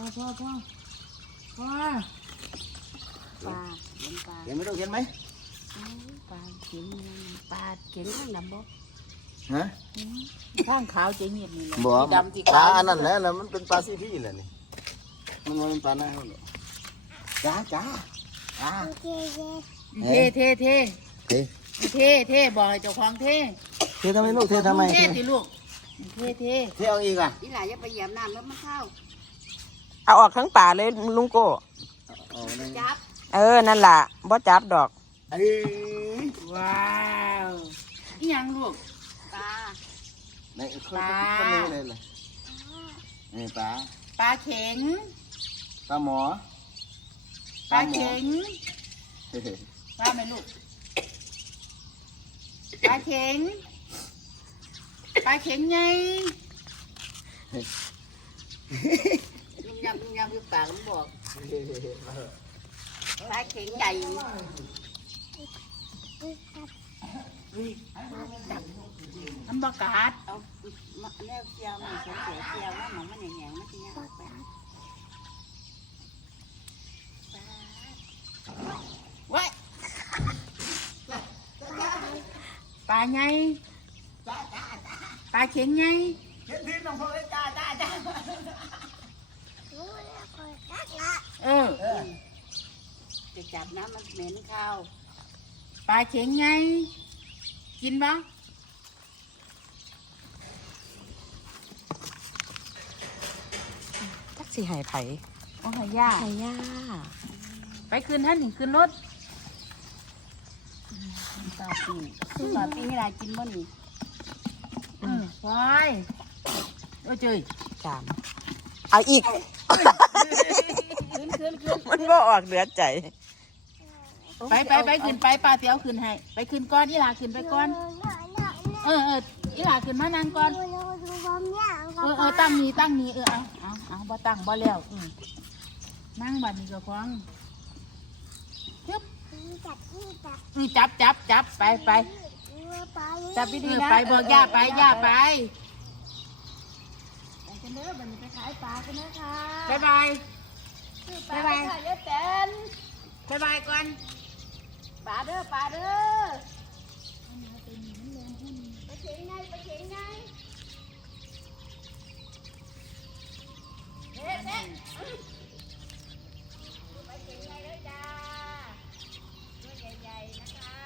พ่อพ่อพ่อพ่อปลาเห็นปลาเห็นไหมลูกเห็นไหมเอ้าปลาเข็นปลาเข็นข้างดำบ่ฮะข้างขาวจะเงียบนี่แหละบ่สีดำสีปลาขาวอันนั้นแหละแล้วมันเป็นปลาซีพี่แหละนี่มันบ่เป็นปลาหน้าเขาหรอกจ้าจ้าจ้าเทเทเทเฮ้ยเทเทบอกให้เจ้าของเทเททำไมลูกเททำไมเทเทสิลูกเทเทเทเอาอีกอะอีหลาอย่าไปเหยียบน้ำแล้วมันเข้า เอาออกทั้งป่าเลยลุงโก้ เอาเลยจับเออ นั่นล่ะบ่จับดอก เอ้ยว้าวอีหยังลูกปลาไหนปลาคนนี้เลยเลยนี่ปลาปลาเข็งปลาหมอปลาเข็งเฮ้ยปลาไหมลูกปลาเข็งปลาเข็งไง ยุ่งยำยุ่งยำอยู่ปากมันบอกปลาเข็งใหญ่มันบอกกัดเอามาแนวเกียวมันเสียเสียเกียวแล้วหนองมันแหงๆมันจะยังออกไปไว้ปลาไงปลาเข็งไงเออจะจับน้ำมันเหม็นข้าวปลาเข็งไง กินปะทักสิหายไผโอ้ยย่าหายย่าไปคืนท่านหนึ่งคืนรถปลาปีปลาปีนี่ลากินบ่นี่เออปล่อยโอ้ยเจยจามเอาอีก คืนคืนคืนมันบ่ออกเหลือใจ ไปไปไปคืนไปปลาเตียวคืนให้ ไปคืนก้อนอีหลาคืนไปก้อน เออเอออีหลาคืนมานั่งก่อนเออเออตั้งนี้ตั้งนี้เออเอาเอาเอาบ่ตั้งบ่แล้วอืมนั่งบัดนี้ก็คว้างจึ๊บเออจับจับจับไปไปจับเอดีอๆนะไปบอกย่าไปย่าไปไป กันเด้อบัดนี้ไปขายปลากันนะคะบ๊ายบายบ๊ายบายค่ะยายแตนบ๊ายบายก่อน ปลาเด้อปลาเด้อไปเข็งไงไปเข็งไงเด็ดเด็ดไปเข็งไงเลยจ้าตัวใหญ่ๆนะคะ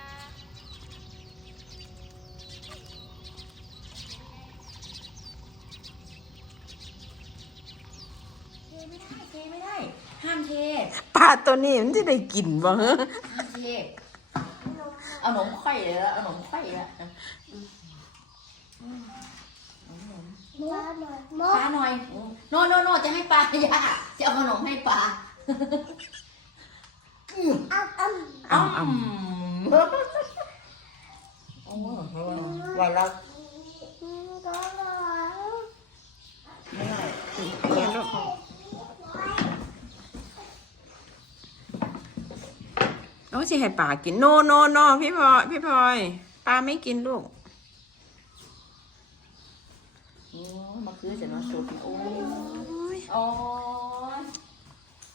เท ไม่ได้เทไม่ได้ ห้ามเท ปลาตัวนี้มันจะได้กินบ่ฮะห้ามเท เอาหนมไข่เลยละเอาหนมไข่ละปลาหน่อยโนโนโนจะให้ปลาย่าจะเอาขนมให้ปลาอ้ำอ้ำโอ้วันละเนี่ยลูกโอ้ สิให้ปลากินโนโนโนพี่พลอยพี่พลอยปลาไม่กินลูกโอ้มาคือจะนอนสุดโอ้ยโอ้ย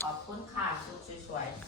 ขอบคุณค่ะสุดสวยๆ